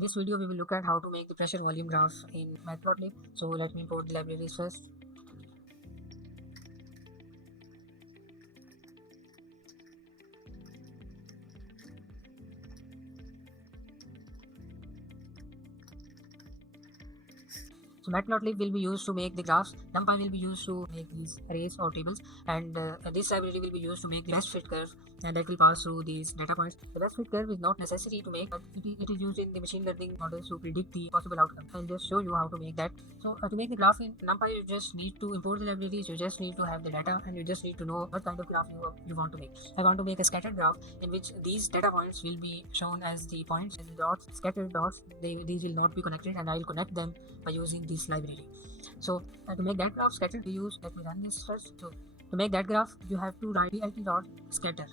In this video, we will look at how to make the pressure volume graph in Matplotlib. So let me import the libraries first. So Matplotlib will be used to make the graphs, NumPy will be used to make these arrays or tables, and this library will be used to make the best fit curve, and that will pass through these data points. The best fit curve is not necessary to make, but it is used in the machine learning models to predict the possible outcome. I'll just show you how to make that. So to make the graph in NumPy, you just need to import the libraries, you just need to have the data, and you just need to know what kind of graph you want to make. I want to make a scattered graph in which these data points will be shown as the points, and the dots, scattered dots, these will not be connected, and I will connect them by using this library. So to make that graph scattered, let me run this first. So to make that graph, you have to write plt.scatter.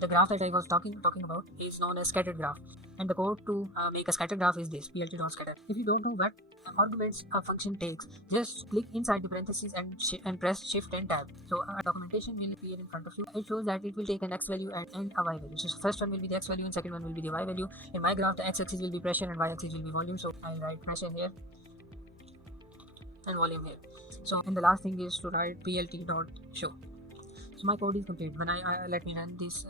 The graph that I was talking about is known as scattered graph, and the code to make a scattered graph is this plt.scatter. If you don't know what arguments a function takes, just click inside the parentheses and press shift and tab. So documentation will appear in front of you. It shows that it will take an x value and a y value. So first one will be the x value and second one will be the y value. In my graph, the x-axis will be pressure and y-axis will be volume. So I'll write pressure here and volume here. So and the last thing is to write plt.show. So my code is complete. When I let me run this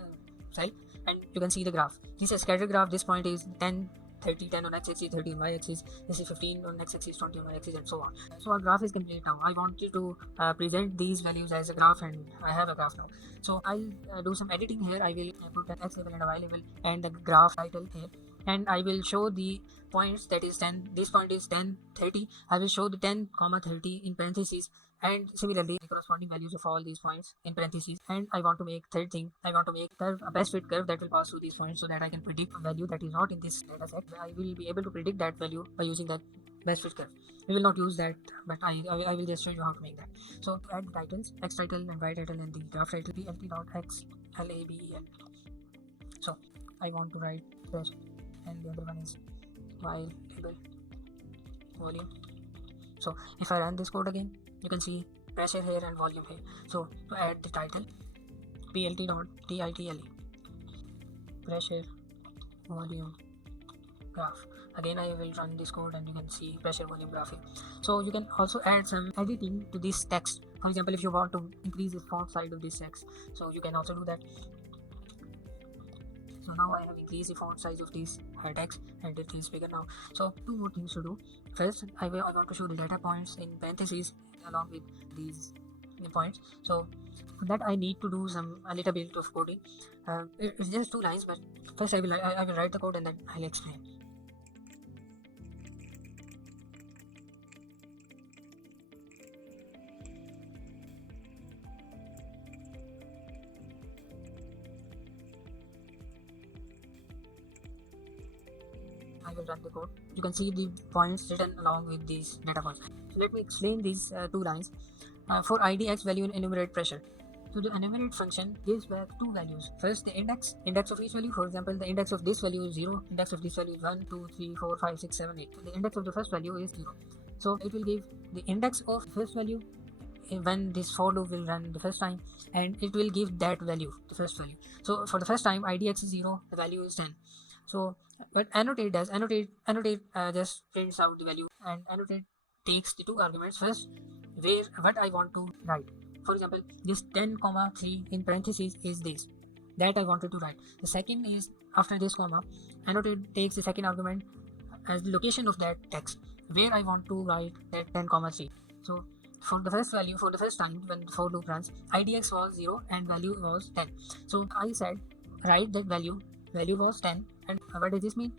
file, and you can see the graph. This is a scatter graph. This point is 10, 30, 10 on x-axis, 30 on y-axis. This is 15 on x-axis, 20 on y-axis, and so on. So our graph is complete now. I want you to present these values as a graph, and I have a graph now. So I'll do some editing here. I will put an x label and a y label and the graph title here, and I will show the points, that is 10. This point is 10, 30. I will show the 10, 30 in parentheses, and similarly the corresponding values of all these points in parentheses. And I want to make third thing, I want to make a best fit curve that will pass through these points, so that I can predict a value that is not in this data set. I will be able to predict that value by using that best fit curve. We will not use that, but I will just show you how to make that. So to add the titles, x title and y title, and the graph title, plt.xlabel. So I want to write pressure, and the other one is y label volume. So if I run this code again, you can see pressure here and volume here. So to add the title, plt.title, pressure volume graph. Again I will run this code, and you can see pressure volume graph here. So you can also add some editing to this text. For example, if you want to increase the font size of this text, so you can also do that. So now I have increased the font size of this text, and it is bigger now. So two more things to do. First, I want to show the data points in parentheses along with these points. So for that I need to do a little bit of coding. It's just 2 lines, but first I will write the code, and then I'll explain. I will run the code. You can see the points written along with these data points. So let me explain these 2 lines. For id x value and enumerate pressure. So the enumerate function gives back 2 values. First, the index of each value. For example, the index of this value is 0, index of this value is 1, 2, 3, 4, 5, 6, 7, 8. So the index of the first value is 0. So it will give the index of first value when this for loop will run the first time, and it will give that value, the first value. So for the first time, idx is 0, the value is 10. So what annotate does, annotate just prints out the value, and annotate takes the 2 arguments. First, what I want to write. For example, this 10,3 in parentheses is this that I wanted to write. The second is after this comma, annotate takes the second argument as the location of that text where I want to write that 10,3. So for the first value, for the first time when the for loop runs, idx was 0 and value was 10. So I said write that value was 10, and what does this mean?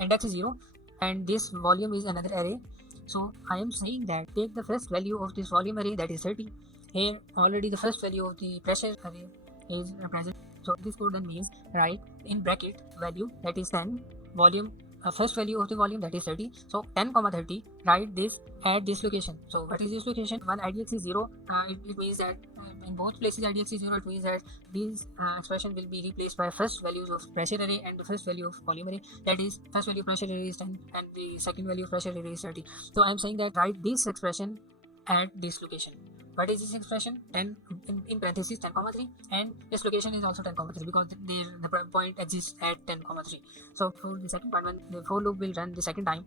Index is 0 and this volume is another array. So I am saying that take the first value of this volume array, that is 30. Here already the first value of the pressure array is present. So this code then means write in bracket value, that is 10, volume, first value of the volume, that is 30. So 10, 30, write this at this location. So what is this location? When idx is 0, it means that in both places idx is 0. It means that these expression will be replaced by first values of pressure array and the first value of volume array. That is, first value of pressure array is 10 and the second value of pressure array is 30. So I am saying that write this expression at this location. what is this expression? 10 in parentheses 10 comma 3, and this location is also 10 comma 3 because the point exists at 10 comma 3. So for the second part, when the for loop will run the second time,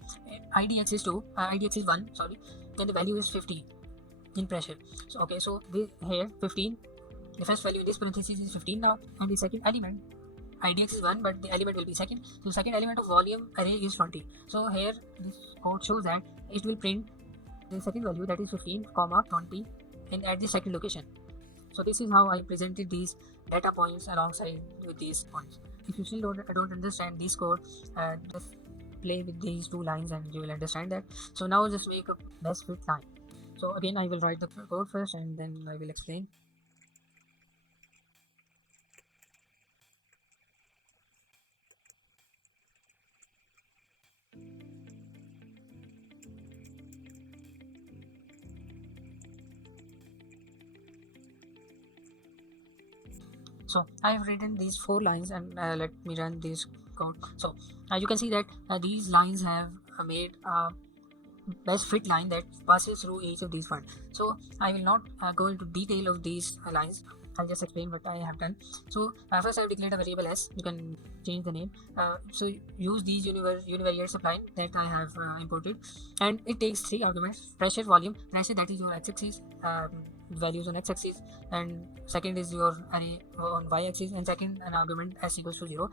idx is 2, idx is 1, sorry, then the value is 15 in pressure. So okay, so here 15, the first value in this parenthesis is 15 now, and the second element idx is 1, but the element will be second. So second element of volume array is 20. So here this code shows that it will print the second value, that is 15 comma 20, and at the second location. So this is how I presented these data points alongside with these points. If you still don't understand this code, just play with these two lines and you will understand that. So now just make a best fit line. So again, I will write the code first and then I will explain. So I have written these 4 lines, and let me run this code. So you can see that these lines have made a best fit line that passes through each of these points. So I will not go into detail of these lines. I'll just explain what I have done. So first I have declared a variable s. You can change the name. So use these univariate supply that I have imported, and it takes 3 arguments: pressure, volume. Pressure, that is your x-axis, values on x-axis, and second is your array on y-axis, and second an argument s equals to 0.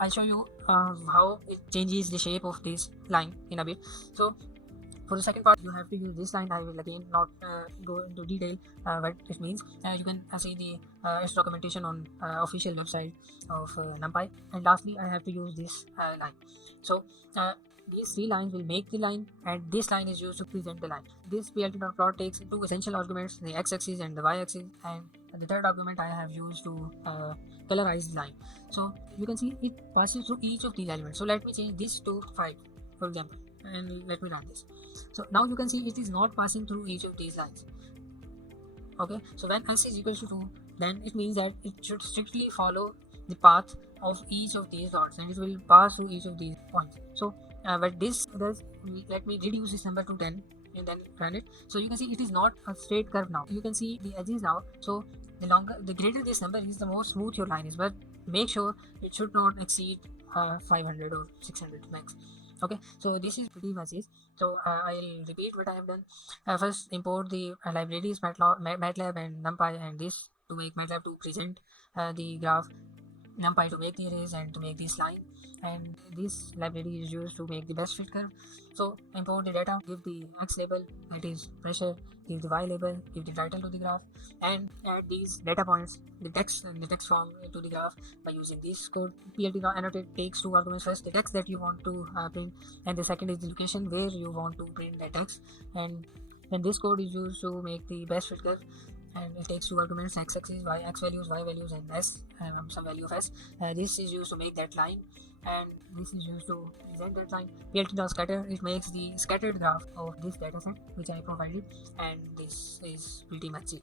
I'll show you how it changes the shape of this line in a bit. So for the second part, you have to use this line. I will again not go into detail what it means. You can see the its documentation on official website of NumPy. And lastly, I have to use this line. So these 3 lines will make the line, and this line is used to present the line. This plt.plot takes 2 essential arguments, the x-axis and the y-axis, and the third argument I have used to colorize the line. So you can see it passes through each of these elements. So let me change this to 5, for example, and let me run this. So now you can see it is not passing through each of these lines. Okay, so when s is equals to 2, then it means that it should strictly follow the path of each of these dots, and it will pass through each of these points. So but this does, let me reduce this number to 10 and then run it. So you can see it is not a straight curve now. You can see the edges now. So the greater this number is, the more smooth your line is, but make sure it should not exceed 500 or 600 max. Okay, so this is pretty much it. So I'll repeat what I have done. First, import the libraries MATLAB and NumPy, and this to make MATLAB to present the graph, NumPy to make the arrays and to make this line, and this library is used to make the best fit curve. So import the data, give the x label, that is pressure, give the y label, give the title to the graph, and add these data points, the text and the text form to the graph by using this code. PLT annotate takes 2 arguments: first the text that you want to print, and the second is the location where you want to print the text. And then this code is used to make the best fit curve, and it takes 2 arguments: x-axis, x values, y values, and s, some value of s. This is used to make that line, and this is used to present that line. PLT.scatter, it makes the scattered graph of this dataset which I provided, and this is pretty much it.